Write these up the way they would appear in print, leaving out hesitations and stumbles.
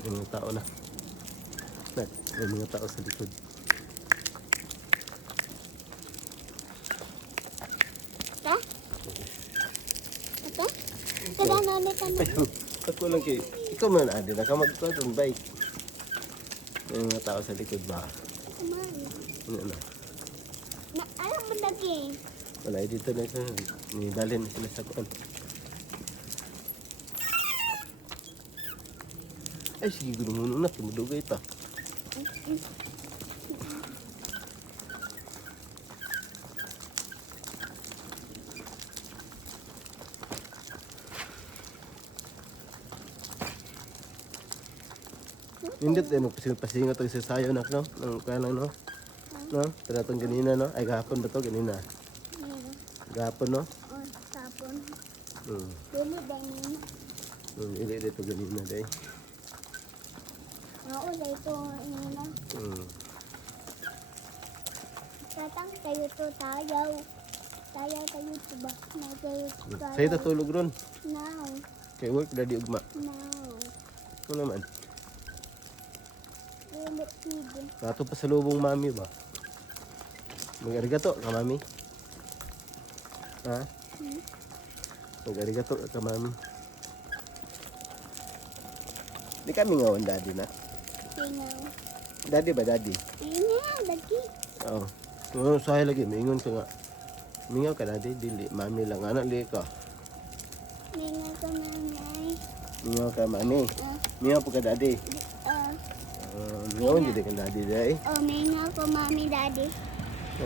May mga tao na. May mga tao sa likod. Ito? Ito? Kailangan ulit ano? Ayun, ako lang kayo. Ikaw man adi na ka magkuha ng bike. May mga tao sa likod ba? Kumain. Ano na? Alam mo lagi. Wala, dito na siya. May balin na sila sa kuwan. Ay, sige, gano'n muna na. Tumudugay ito. Hindi tayo magpasingat ito sa sayo na, no? Nang kaya lang, no? No? Pero itong ganina, no? Ay, gahapon ba ito? Ganina. Gahapon, no? O, sabon. Hmm. Dili din. Hindi dito ganina, day. Oo, dito ina. Hmm. Tatang tayo to tayaw. Tayaw tayo to ba? Na tayo tayaw. Sa'yo tulog ron. Now. Kay work, daddy ugma. Now. Ano naman? Dili sige. Nato pa sa lubong mami ba? Mag-arigato ka, mami? Ha? Mag-arigato ka, mami? Di kami ngawan, daddy na. Tingaw. Daddy ba, daddy? Ina, lagi. Oo. Oh, sahay lagi, maingon ka nga. Mingaw ka, daddy? Dili, mami lang. Anak, li ka. Mingaw ka nanay. Mingaw ka, mami. Mingaw po ka, daddy. Mingaw, hindi ka, daddy, day. Mingaw ko mami daddy.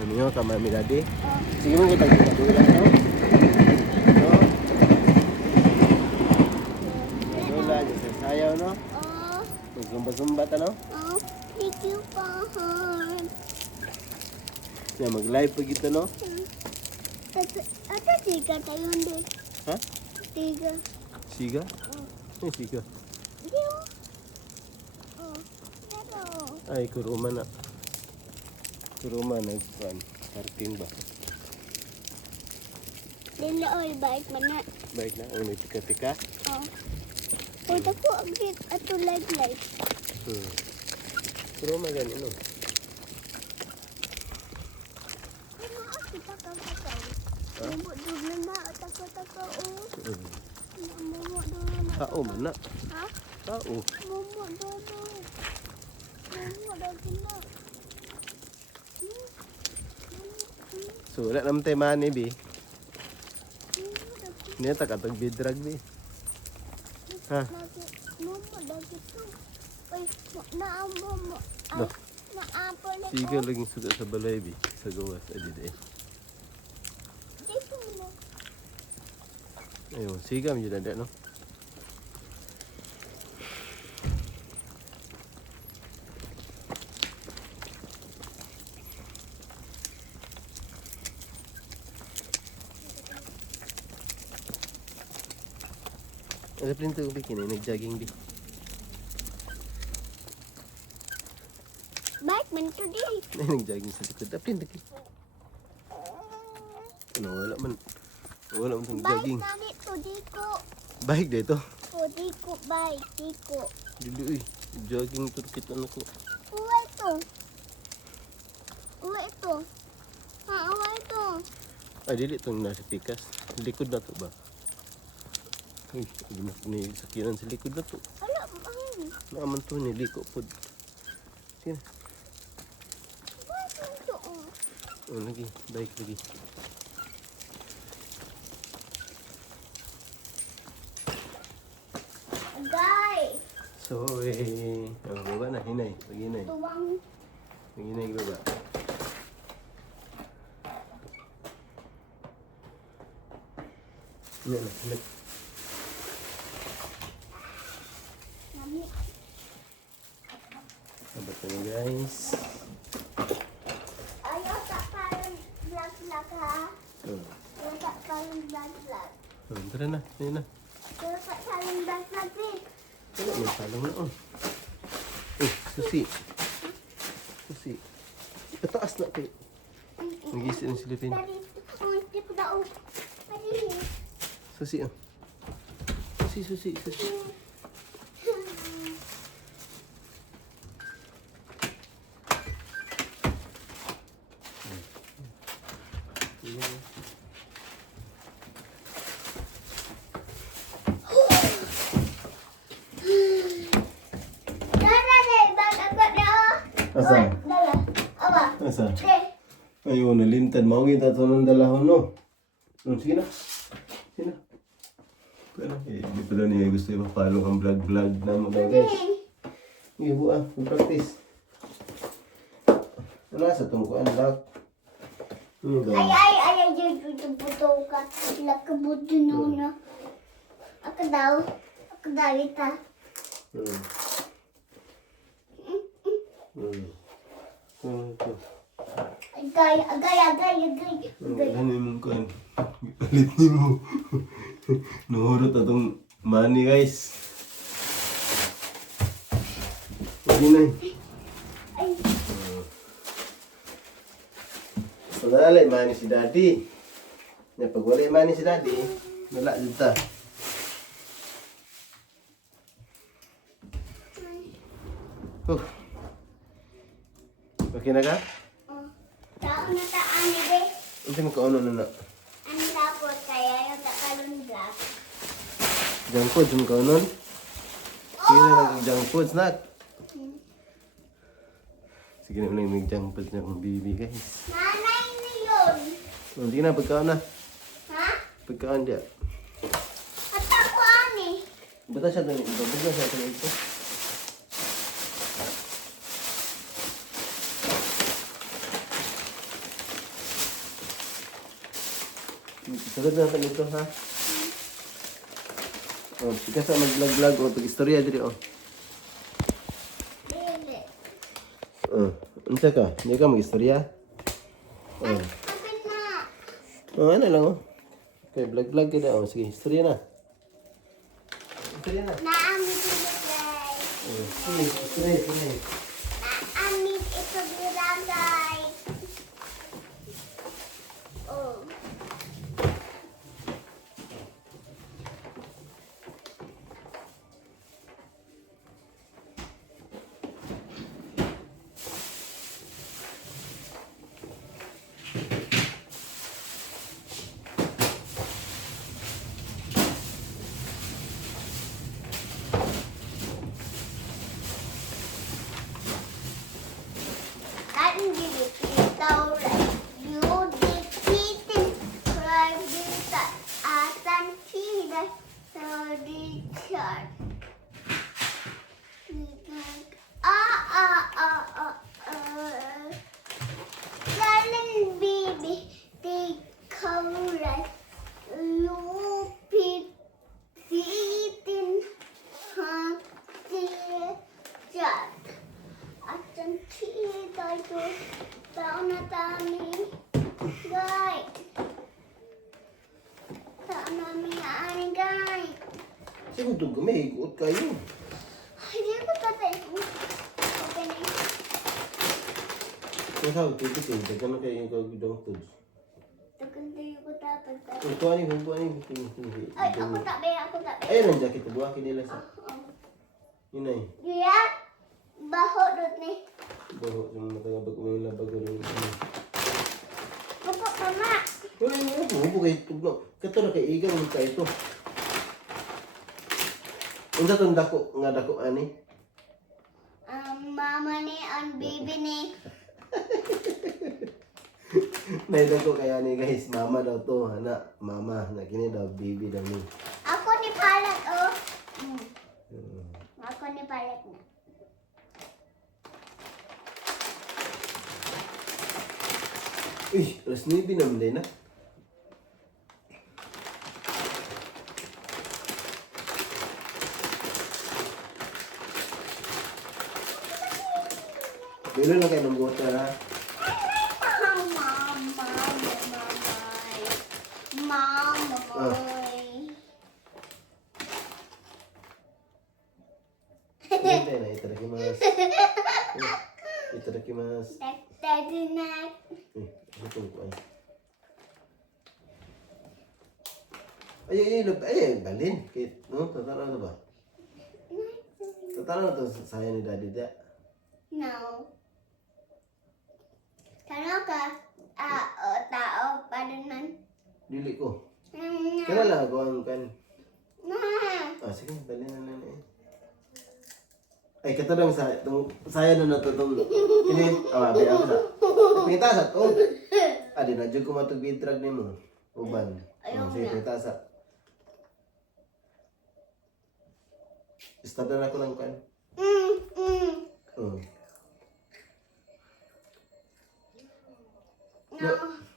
Mingaw ka, mami, daddy. Oh. Sige mo kita daddy lang, no? No? Wala, dyan sa sayaw, no? Oh. Magsumba-sumba ta, no? Oh. Thank you, Pahan. Yan, mag-live pa kita, no? Ata tiga tayo hindi. Ha? Tiga. Siga? Ay, siga. Hindi oh. Oh. Pero. Ay, kuruma na. Kuruma na, parking ba? Dili oy, bait man na. Baik na, may tika-tika. Oh. Pwede ko agit ato light. Kuruma ganyan, no? Ano kita kakakaw? Mumo doon na takot-takot oh. Mumo doon na. Tao man na. Ha? Tao. Mumo doon na. Mumo doon na. So, wala naman tayo mani, bi. Hindi na takatag bidrag, bi. Ha? Mumo dagi to. Uy, naamo mo. Dah. Naapo na ko. Siga laging suga sa balay, bi. Sa gawas, adid eh. Dito mo. Ayun, siga mo yun, no? Ada pintu bikin ini nag-jogging di. Baik man to di. Nag-jogging sa likod. Ada pintu ki. Ano wala man. Wala man tong Baik jogging. na dito diko. Baik dito. O diko baik diko. Dili jogging turkit ano ko. Uwa ito. Uwa ito. Ha, uwa ito. Ay dili tong nasa pikas. Likod na to ba? Uy, ginak ni sakinan sa likod na to. Wala mahal. Naaman to ni liko pod. Sige. Baik man to. Oh, lagi, baik lagi. Guys. So, baba na, hinay. Pag-hinay. Tuwang. Pag-hinay, baba. Hinay na, hinay. Nami. Sabat na guys. Ayaw tak parang vlog ha. Ayaw tak parang vlog. Tara na, hinay na. Ayaw tak parang vlog eh. Wala, may salong na, oh. Susi. Susi. Pataas na, kayo. Nag-iisip ng silipin. Tadi, hindi ko daw. Tadi. Susi, oh. Susi. Asa? Dala. Awa. Asa? Tre. Ayun, nalintad. Maugin tato ng dalahon, no? Sige na. Sige na. Pero, hindi pa daw niya gusto ipapalo ang vlog-vlog na mo daw, guys. Sige, buha. Mag-practice. Wala sa tungkuan, dak. Ay, buto ka. Lakabuto na. Ako daw ita. Agay. Ano yung kuhan? Palit niyo mo. Nuhurot atong money, guys. Hindi na Ay, wala money si daddy. Na pag wala money si daddy, wala dito. Okay na ka? tao na taani be. Hindi mo kauno na na. Ang lapot kaya yung takalundra. Junk food, yung kaunon. Sige na lang yung junk food, snack. Sige na lang yung junk food na kong bibi, guys. Nanay na yun. Hindi na, pagkaon na. Ha? Pagkaon dia. At ako ani. Bata siya doon, ibabog na siya doon ito. Sarap natin ito, ha? Oh, sige sa mag-vlog-vlog o pag-istorya dito, oh. Dili. Unsa ka? Hindi ka mag-istorya? Oh. Akin na. Oh, ano lang, oh. Okay, vlog-vlog ka na, oh. Sige, istorya na. Istorya na. Naamit ito guys. Sige, istorya. Naamit ito guys. Oh. Sige, ito gamay. Ikuot kayo. Hindi ko tatay. Okay na. Kung saan, tipitin. Dagan na kayo yung kagudang foods. Tagandayo ko dapat. Ito, ani, hubo, ani. Ay, ako tabi. Ayan ang jacket. Buwakin nila sa... Yun ay. Iya, baho dot ni. Baho, yung matangabag mo yung labag ko rin. Opo, mama. Wala yung hubo kayo. Tugno. Kato na kay Igang ka ito. Unsa tong dako nga dako ani? Mama ni on baby ni. Nay dako kaya ni guys, mama daw to, ana, mama, na kini daw baby daw ni. Ako ni palat oh. Ako ni palat na. Uy, alas 9 na mulay na. Bilo lang kayo ng water, ha? Mama. Hindi na, itadakimasu. Itadakimasu. Daddy na. Ito ko ay. Ay, balin. No, tatanaw na ba? Tatanaw na to saya ni daddy da. No. Tanaw ka. Tao pa rin man. Dili ko. Kaya lang ako ang kan. Na. Sige, balin na lang eh. Ay, katulong sa itong saya na natutong. Ini, abi ako sa. Pingita sa to. Adi na jud ko matug bidrag nimo. Uban. Sige, pingita sa. Start na ako ng kan. No,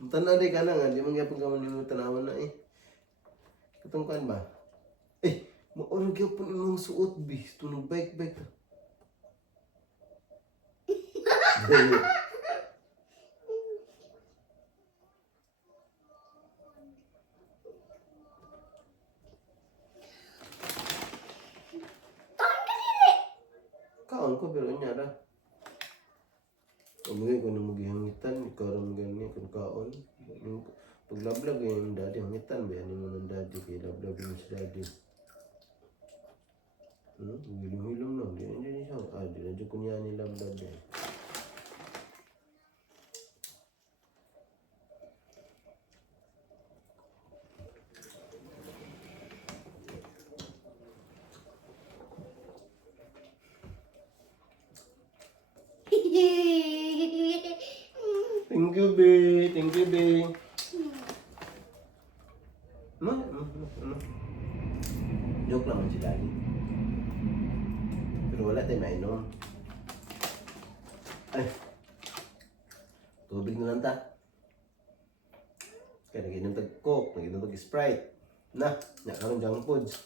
tanaw di ka na nga, di man gyapon ka man nimo tanawon na eh. Katong kan ba? Maurag gyapon imong suot bi, tunog bike ta. Kaon ko pero nya ra. Umuwi ko na maghihangitan, ikaw rin ganyan kung kaon. Pag lablag yung daddy, hangitan ba yan mo ng daddy, kaya lablag yung si daddy. Hilom-hilom na, di na dyan siya. Di na dyan kunya ni lablag yan. Thank you, B. Thank you, B. Joke naman si Daddy. Pero wala tayo mainom. Ay. Tubig na lang ta. Kaya naginom tag Coke, naginom tag Sprite. Karon junk foods.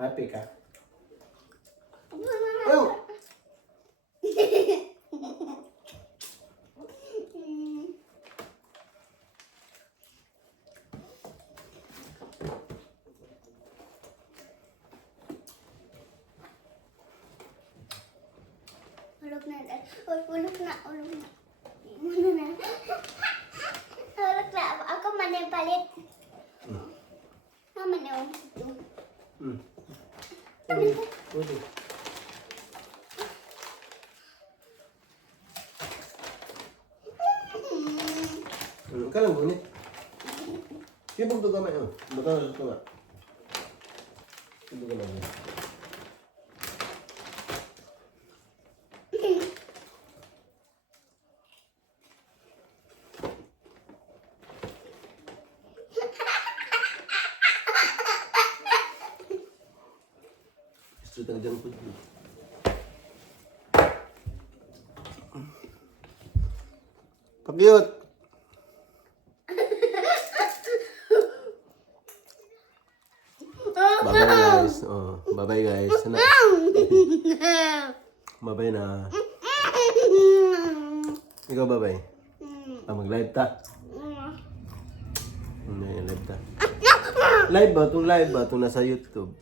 Happy ka? Oh! Ulog na. Ulog na. Ulog na. Ulog na. Ako man yung palit. Naman yung ito. Pwede. Ka lang gunit. Sibog to gamay. Buka na ito nga. Sibog na lang. Gusto tayo dyan po. Pagyot! Bye-bye guys. Bye-bye guys. Bye-bye na. Ikaw bye-bye. Mag-live ta. Live ta. Live ba? Itong nasa YouTube.